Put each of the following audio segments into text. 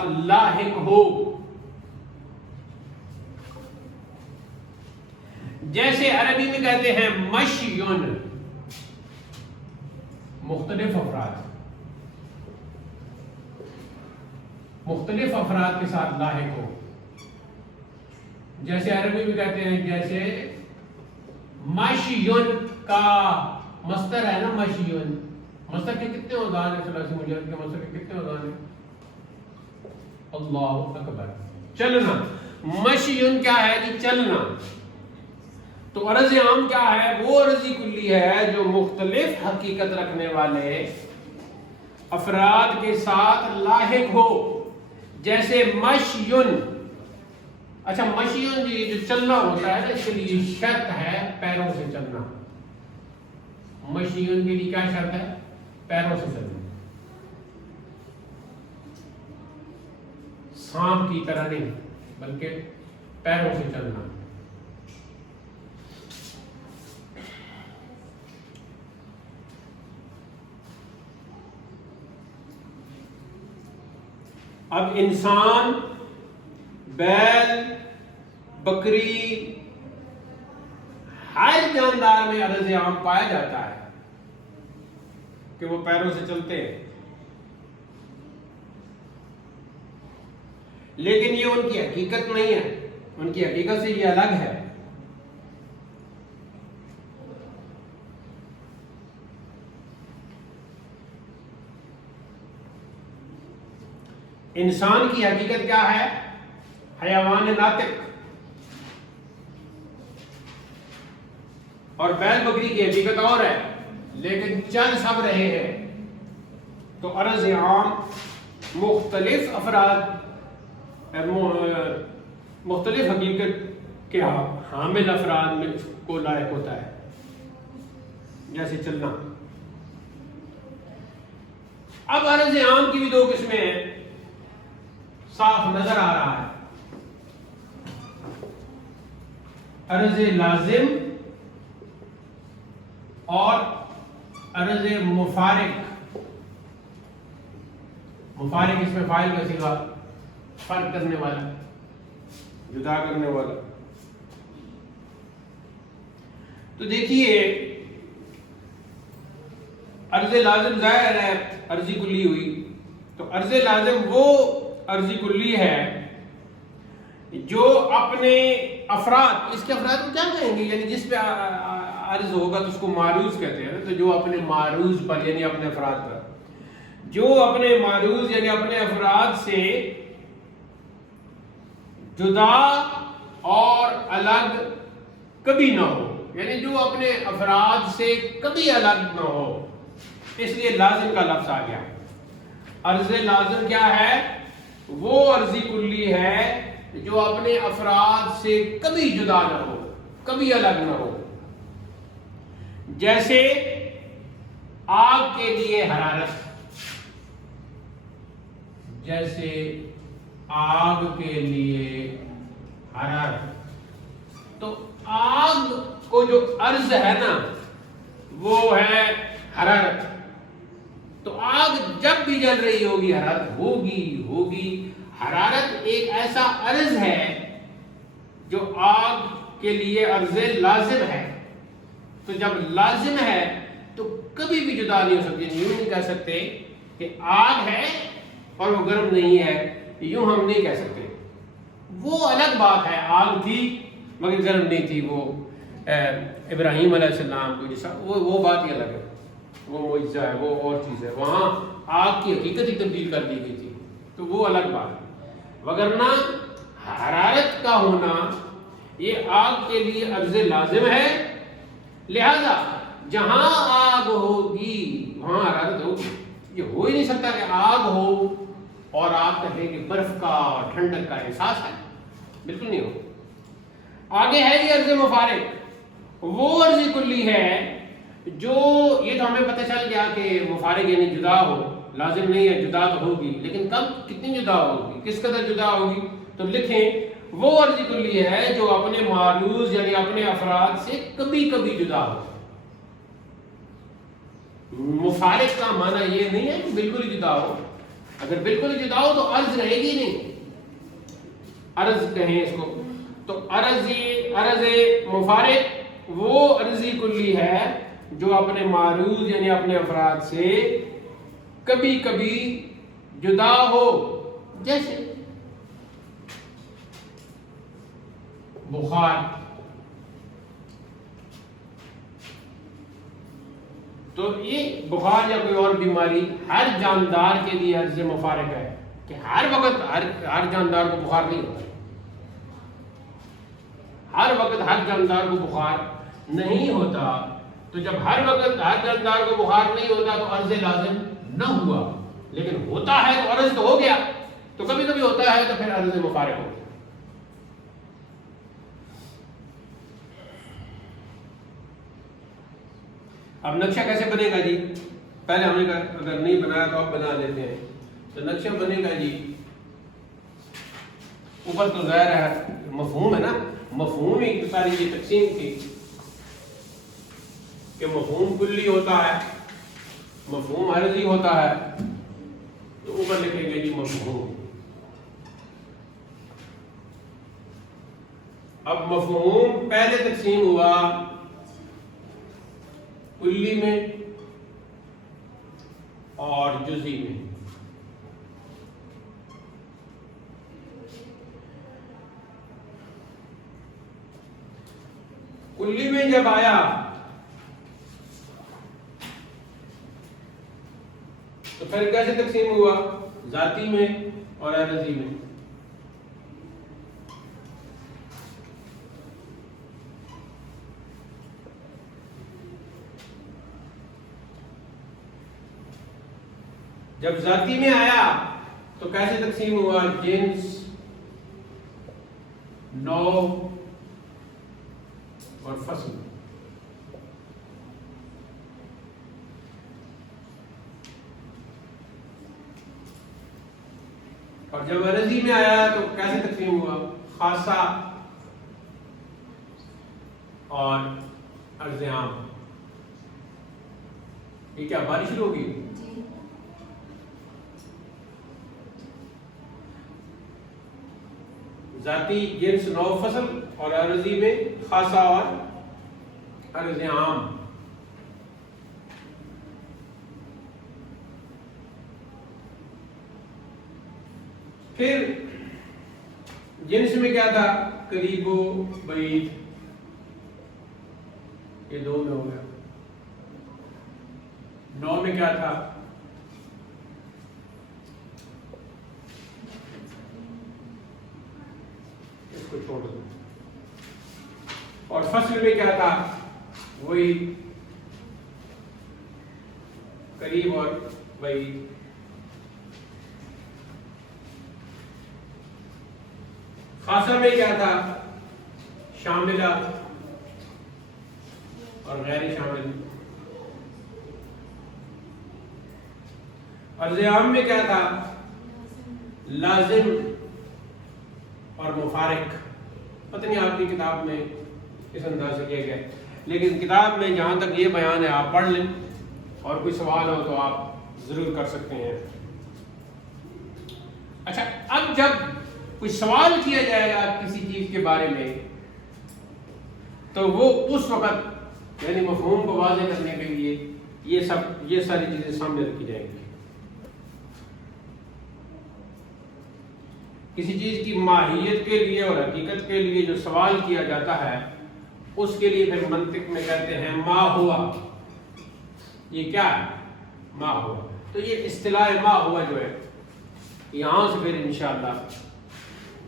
ساتھ لاحق ہو. جیسے عربی میں کہتے ہیں مشیون، مختلف افراد کے ساتھ لاحق ہو. جیسے عربی میں کہتے ہیں، جیسے مشیون کا مصدر ہے نا، مشیون، مصدر کے کتنے اوزان ہیں؟ ثلاثی مجرد کے مصدر کے کتنے اوزان ہیں؟ اللہ اکبر. چلنا. مشیون کیا ہے جی؟ چلنا. تو عرض عام کیا ہے؟ وہ عرضی کلی ہے جو مختلف حقیقت رکھنے والے افراد کے ساتھ لاحق ہو. جیسے مشیون. اچھا مشیون جی جو چلنا ہوتا ہے نا، اس کے لیے شرط ہے پیروں سے چلنا. مشیون کے لیے کیا شرط ہے؟ پیروں سے چلنا. سانپ کی طرح نہیں، بلکہ پیروں سے چلنا. اب انسان، بیل، بکری، ہر جاندار میں عرض عام پایا جاتا ہے کہ وہ پیروں سے چلتے ہیں، لیکن یہ ان کی حقیقت نہیں ہے. ان کی حقیقت سے یہ الگ ہے. انسان کی حقیقت کیا ہے؟ حیوان ناطق. اور بیل بکری کی حقیقت اور ہے، لیکن چل سب رہے ہیں. تو عرض عام مختلف افراد، مختلف حقیقت کے حامل افراد میں کو لائق ہوتا ہے. جیسے چلنا. اب عرض عام کی بھی دو قسمیں ہیں، صاف نظر آ رہا ہے. عرض لازم اور عرض مفارق. مفارق اس میں فاعل کا صیغہ، فرق کرنے والا، جدا کرنے والا. تو دیکھیے عرض لازم ظاہر ہے عرضی کلی ہوئی. تو عرض لازم وہ عرضی کلی ہے جو اپنے افراد، اس کے افراد کو کیا کہیں گے؟ یعنی جس پہ عرض ہوگا تو اس کو معروض کہتے ہیں. تو جو اپنے معروض پر، یعنی اپنے افراد پر، جو اپنے معروض یعنی اپنے افراد سے جدا اور الگ کبھی نہ ہو. یعنی جو اپنے افراد سے کبھی الگ نہ ہو. اس لیے لازم کا لفظ آ گیا. عرض لازم کیا ہے؟ وہ عرضی کلی ہے جو اپنے افراد سے کبھی جدا نہ ہو، کبھی الگ نہ ہو. جیسے آگ کے لیے حرارت. جیسے آگ کے لیے حرارت. تو آگ کو جو عرض ہے نا وہ ہے حرارت. تو آگ جب بھی جل رہی ہوگی حرارت ہوگی. حرارت ایک ایسا عرض ہے جو آگ کے لیے عرض لازم ہے. تو جب لازم ہے تو کبھی بھی جدا نہیں ہو سکتی. یوں نہیں کہہ سکتے کہ آگ ہے اور وہ گرم نہیں ہے، یوں ہم نہیں کہہ سکتے. وہ الگ بات ہے، آگ تھی مگر گرم نہیں تھی. وہ ابراہیم علیہ السلام کو جیسا وہ بات ہی الگ ہے، وہ معجزہ ہے، وہ اور چیز ہے. وہاں آگ کی حقیقت ہی تبدیل کر دی گئی تھی، تو وہ الگ بات ہے. وگرنہ حرارت کا ہونا یہ آگ کے لیے عرض لازم ہے. لہذا جہاں آگ ہوگی وہاں حرارت ہوگی. یہ ہو ہی نہیں سکتا کہ آگ ہو اور آپ کہیں کہ برف کا اور ٹھنڈک کا احساس ہے. بالکل نہیں ہو. آگے ہے یہ عرض مفارق. وہ عرض کلی ہے جو، یہ تو ہمیں پتہ چل گیا کہ مفارق یعنی جدا ہو. لازم نہیں ہے، جدا تو ہوگی، لیکن کب، کتنی جدا ہوگی، کس قدر جدا ہوگی؟ تو لکھیں وہ عرض کلی ہے جو اپنے معروض یعنی اپنے افراد سے کبھی کبھی جدا ہو. مفارق کا معنی یہ نہیں ہے کہ بالکل ہی جدا ہو. اگر بالکل جدا ہو تو عرض رہے گی نہیں، عرض کہیں اس کو. تو عرض مفارق وہ عرضی کلی ہے جو اپنے معروض یعنی اپنے افراد سے کبھی کبھی جدا ہو، جیسے بخار. تو یہ بخار یا کوئی اور بیماری ہر جاندار کے لیے عرض مفارق ہے کہ ہر وقت ہر جاندار کو بخار نہیں ہوتا، ہر وقت ہر جاندار کو بخار نہیں ہوتا. تو جب ہر وقت ہر جاندار کو بخار نہیں ہوتا تو عرض لازم نہ ہوا، لیکن ہوتا ہے تو عرض تو ہو گیا. تو کبھی کبھی ہوتا ہے تو پھر عرض مفارق ہو گیا. اب نقشہ کیسے بنے گا جی؟ پہلے ہم نے اگر نہیں بنایا تو اب بنا لیتے ہیں. تو نقشہ بنے گا جی، اوپر تو ظاہر ہے مفہوم ہے نا، مفہوم ہی ساری یہ تقسیم کی کہ مفہوم کلی ہوتا ہے، مفہوم عرضی ہوتا ہے. تو اوپر لکھیں گے جی مفہوم. اب مفہوم پہلے تقسیم ہوا کلی میں اور جزئی میں. کلی میں جب آیا تو پھر کیسے تقسیم ہوا؟ ذاتی میں اور عرضی میں. جب ذاتی میں آیا تو کیسے تقسیم ہوا؟ جنس، نوع اور فصل. اور جب عرضی میں آیا تو کیسے تقسیم ہوا؟ خاصہ اور عرض عام. یہ کیا بارش شروع ہوگی؟ ذاتی، جنس، نوع، فصل اور عرضی میں خاصہ اور عرض عام. پھر جنس میں کیا تھا؟ قریب و بعید، یہ دو میں ہو گیا. نوع میں کیا تھا؟ اس کو چھوڑ دو. اور فصل میں کیا تھا؟ وہی قریب اور بعید. خاصہ میں کیا تھا؟ شاملہ اور غیر شامل. عرض عام میں کیا تھا؟ لازم اور مفارق. پتہ نہیں آپ کی کتاب میں کس انداز سے کیا گیا ہے، لیکن کتاب میں جہاں تک یہ بیان ہے آپ پڑھ لیں، اور کوئی سوال ہو تو آپ ضرور کر سکتے ہیں. اچھا، اب جب کوئی سوال کیا جائے گا کسی چیز کے بارے میں تو وہ اس وقت یعنی مفہوم کو واضح کرنے کے لیے یہ ساری چیزیں سامنے رکھی جائیں گی. کسی چیز کی ماہیت کے لیے اور حقیقت کے لیے جو سوال کیا جاتا ہے اس کے لیے پھر منطق میں کہتے ہیں ما ہوا. یہ کیا ہے؟ ما ہوا. تو یہ اصطلاح ما ہوا جو ہے یہاں سے پھر انشاءاللہ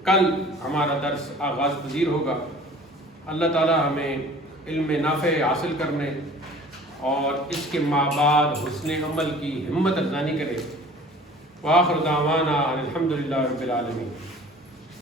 کل ہمارا درس آغاز پذیر ہوگا. اللہ تعالی ہمیں علم نافع حاصل کرنے اور اس کے بعد حسن عمل کی ہمت افزانی کرے. وآخر دعوانا الحمدللہ رب العالمین.